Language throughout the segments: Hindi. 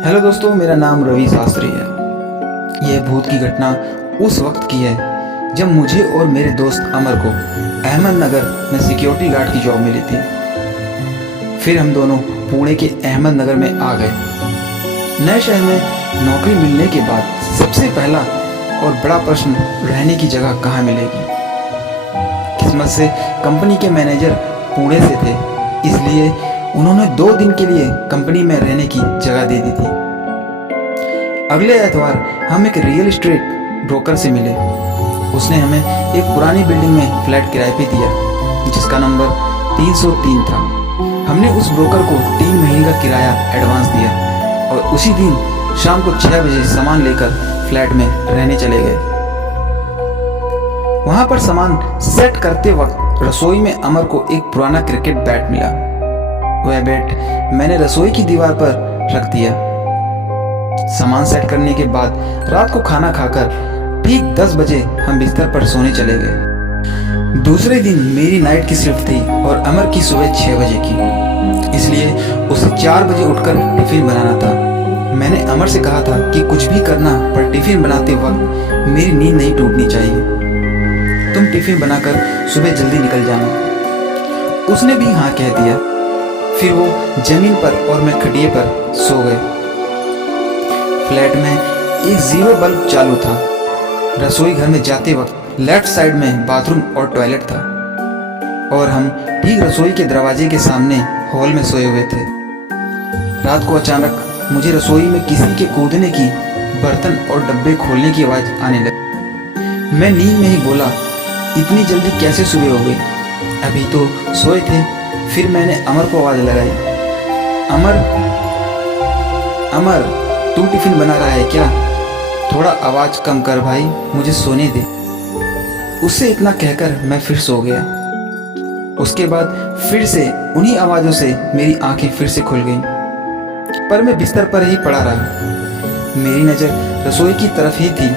हेलो दोस्तों, मेरा नाम रवि शास्त्री है। यह भूत की घटना उस वक्त की है जब मुझे और मेरे दोस्त अमर को अहमदनगर में सिक्योरिटी गार्ड की जॉब मिली थी। फिर हम दोनों पुणे के अहमदनगर में आ गए। नए शहर में नौकरी मिलने के बाद सबसे पहला और बड़ा प्रश्न रहने की जगह कहाँ मिलेगी। किस्मत से कंपनी के मैनेजर पुणे से थे, इसलिए उन्होंने 2 दिन के लिए कंपनी में रहने की जगह दे दी थी। अगले एतवार हम एक रियल एस्टेट ब्रोकर से मिले। उसने हमें एक पुरानी बिल्डिंग में फ्लैट किराए पे दिया जिसका नंबर 303 था। हमने उस ब्रोकर को 3 महीने का किराया एडवांस दिया और उसी दिन शाम को 6 बजे सामान लेकर फ्लैट में रहने चले गए। वहां पर सामान सेट करते वक्त रसोई में अमर को एक पुराना क्रिकेट बैट मिला। वह बैट मैंने रसोई की दीवार पर रख दिया। सामान सेट करने के बाद रात को खाना खाकर ठीक 10 बजे हम बिस्तर पर सोने चले गए। दूसरे दिन मेरी नाइट की शिफ्ट थी और अमर की सुबह 6 बजे की, इसलिए उसे 4 बजे उठकर टिफिन बनाना था। मैंने अमर से कहा था कि कुछ भी करना पर टिफिन बनाते वक्त मेरी नींद नहीं टूटनी चाहिए। तुम टिफिन बनाकर सुबह जल्दी निकल जाना। उसने भी हाँ कह दिया। फिर वो जमीन पर और मैं खटिए पर सो गए। फ्लैट में एक 0 बल्ब चालू था। रसोई घर में जाते वक्त लेफ्ट साइड में बाथरूम और टॉयलेट था और हम ठीक रसोई के दरवाजे के सामने हॉल में सोए हुए थे। रात को अचानक मुझे रसोई में किसी के कूदने की, बर्तन और डब्बे खोलने की आवाज़ आने लगी। मैं नींद में ही बोला, इतनी जल्दी कैसे सुबह हो गई? अभी तो सोए थे। फिर मैंने अमर को आवाज़ लगाई, अमर अमर, तू टिफिन बना रहा है क्या? थोड़ा आवाज़ कम कर भाई, मुझे सोने दे। उससे इतना कहकर मैं फिर सो गया। उसके बाद फिर से उन्हीं आवाज़ों से मेरी आंखें फिर से खुल गईं, पर मैं बिस्तर पर ही पड़ा रहा। मेरी नज़र रसोई की तरफ ही थी।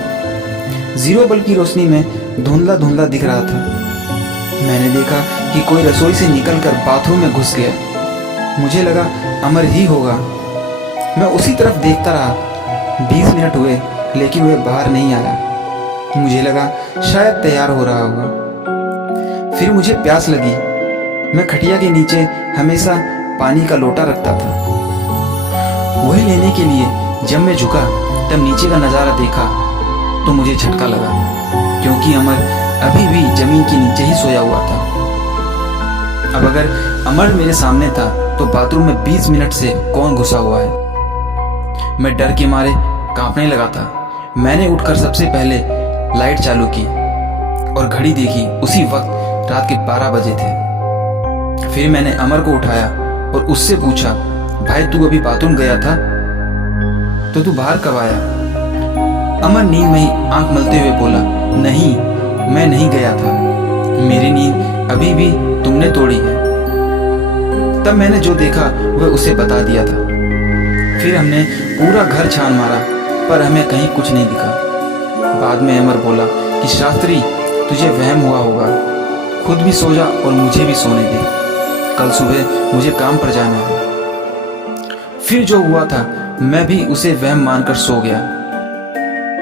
0 बल्ब की रोशनी में धुंधला धुंधला दिख रहा था। मैंने देखा कि कोई रसोई से निकलकर बाथरूम में घुस गया। मुझे लगा अमर ही होगा। मैं उसी तरफ देखता रहा। 20 मिनट हुए लेकिन वह बाहर नहीं आया। मुझे लगा शायद तैयार हो रहा होगा। फिर मुझे प्यास लगी। मैं खटिया के नीचे हमेशा पानी का लोटा रखता था। वही लेने के लिए जब मैं झुका तब नीचे का नज़ारा देखा तो मुझे झटका लगा, क्योंकि अमर अभी भी जमीन के नीचे ही सोया हुआ था। अब अगर अमर मेरे सामने था तो बाथरूम में 20 मिनट से कौन घुसा हुआ है? मैं डर के मारे कांपने लगा था। मैंने उठकर सबसे पहले लाइट चालू की और घड़ी देखी। उसी वक्त रात के 12 बजे थे। फिर मैंने अमर को उठाया और उससे पूछा, भाई तू अभी बाथरूम गया था? तो तू बाहर कब आया? अमर नींद में ही आंख मलते हुए बोला, नहीं, मैं नहीं गया था। मेरी नींद अभी भी तुमने तोड़ी है। तब मैंने जो देखा वह उसे बता दिया था। फिर हमने पूरा घर छान मारा पर हमें कहीं कुछ नहीं दिखा। बाद में अमर बोला कि शास्त्री, तुझे वहम हुआ होगा, खुद भी सो जा और मुझे भी सोने दे, कल सुबह मुझे काम पर जाना है। फिर जो हुआ था मैं भी उसे वहम मानकर सो गया।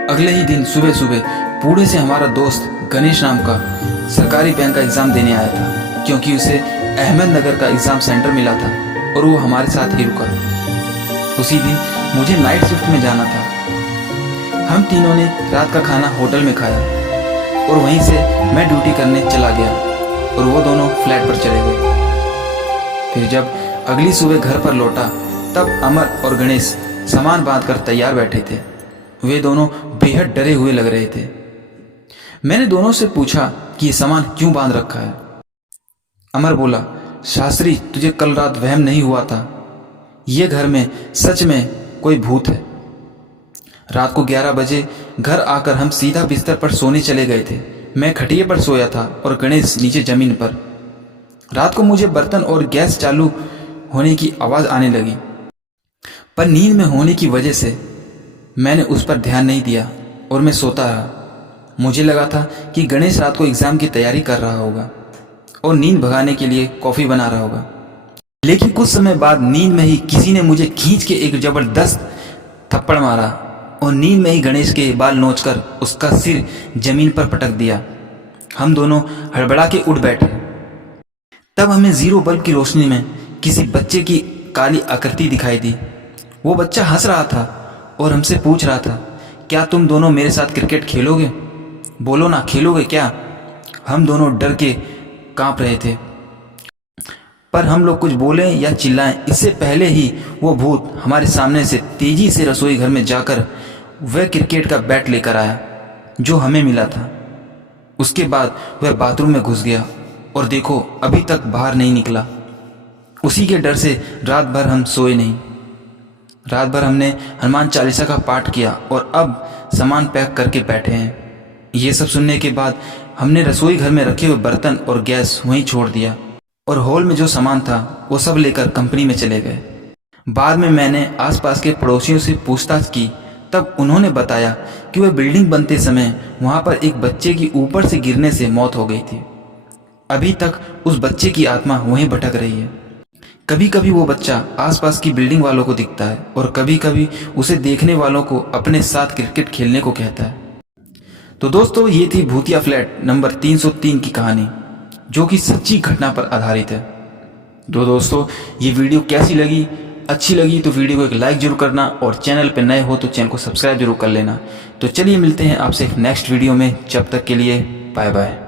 अगले ही दिन सुबह सुबह पुणे से हमारा दोस्त गणेश नाम का सरकारी बैंक का एग्ज़ाम देने आया था, क्योंकि उसे अहमदनगर का एग्ज़ाम सेंटर मिला था और वो हमारे साथ ही रुका। उसी दिन मुझे नाइट शिफ्ट में जाना था। हम तीनों ने रात का खाना होटल में खाया और वहीं से मैं ड्यूटी करने चला गया और वो दोनों फ्लैट पर चले गए। फिर जब अगली सुबह घर पर लौटा तब अमर और गणेश सामान बांधकर तैयार बैठे थे। वे दोनों बेहद डरे हुए लग रहे थे। मैंने दोनों से पूछा कि ये सामान क्यों बांध रखा है? अमर बोला, शास्त्री, तुझे कल रात वहम नहीं हुआ था? ये घर में सच में कोई भूत है। रात को 11 बजे घर आकर हम सीधा बिस्तर पर सोने चले गए थे। मैं खटिए पर सोया था और गणेश नीचे जमीन पर। रात को मुझे बर्तन और गैस चालू होने की आवाज़ आने लगी, पर नींद में होने की वजह से मैंने उस पर ध्यान नहीं दिया और मैं सोता रहा। मुझे लगा था कि गणेश रात को एग्ज़ाम की तैयारी कर रहा होगा और नींद भगाने के लिए कॉफ़ी बना रहा होगा। लेकिन कुछ समय बाद नींद में ही किसी ने मुझे खींच के एक ज़बरदस्त थप्पड़ मारा और नींद में ही गणेश के बाल नोचकर उसका सिर जमीन पर पटक दिया। हम दोनों हड़बड़ा के उठ बैठे। तब हमें 0 बल्ब की रोशनी में किसी बच्चे की काली आकृति दिखाई दी। वो बच्चा हंस रहा था और हमसे पूछ रहा था, क्या तुम दोनों मेरे साथ क्रिकेट खेलोगे? बोलो ना, खेलोगे क्या? हम दोनों डर के कांप रहे थे, पर हम लोग कुछ बोले या चिल्लाएं इससे पहले ही वो भूत हमारे सामने से तेजी से रसोई घर में जाकर वह क्रिकेट का बैट लेकर आया जो हमें मिला था। उसके बाद वह बाथरूम में घुस गया और देखो अभी तक बाहर नहीं निकला। उसी के डर से रात भर हम सोए नहीं। रात भर हमने हनुमान चालीसा का पाठ किया और अब सामान पैक करके बैठे हैं। ये सब सुनने के बाद हमने रसोई घर में रखे हुए बर्तन और गैस वहीं छोड़ दिया और हॉल में जो सामान था वो सब लेकर कंपनी में चले गए। बाद में मैंने आसपास के पड़ोसियों से पूछताछ की, तब उन्होंने बताया कि वह बिल्डिंग बनते समय वहां पर एक बच्चे की ऊपर से गिरने से मौत हो गई थी। अभी तक उस बच्चे की आत्मा वहीं भटक रही है। कभी कभी वो बच्चा आसपास की बिल्डिंग वालों को दिखता है और कभी कभी उसे देखने वालों को अपने साथ क्रिकेट खेलने को कहता है। तो दोस्तों, ये थी भूतिया फ्लैट नंबर 303 की कहानी, जो कि सच्ची घटना पर आधारित है। तो दोस्तों, ये वीडियो कैसी लगी? अच्छी लगी तो वीडियो को एक लाइक जरूर करना और चैनल पर नए हो तो चैनल को सब्सक्राइब जरूर कर लेना। तो चलिए मिलते हैं आपसे नेक्स्ट वीडियो में। जब तक के लिए बाय बाय।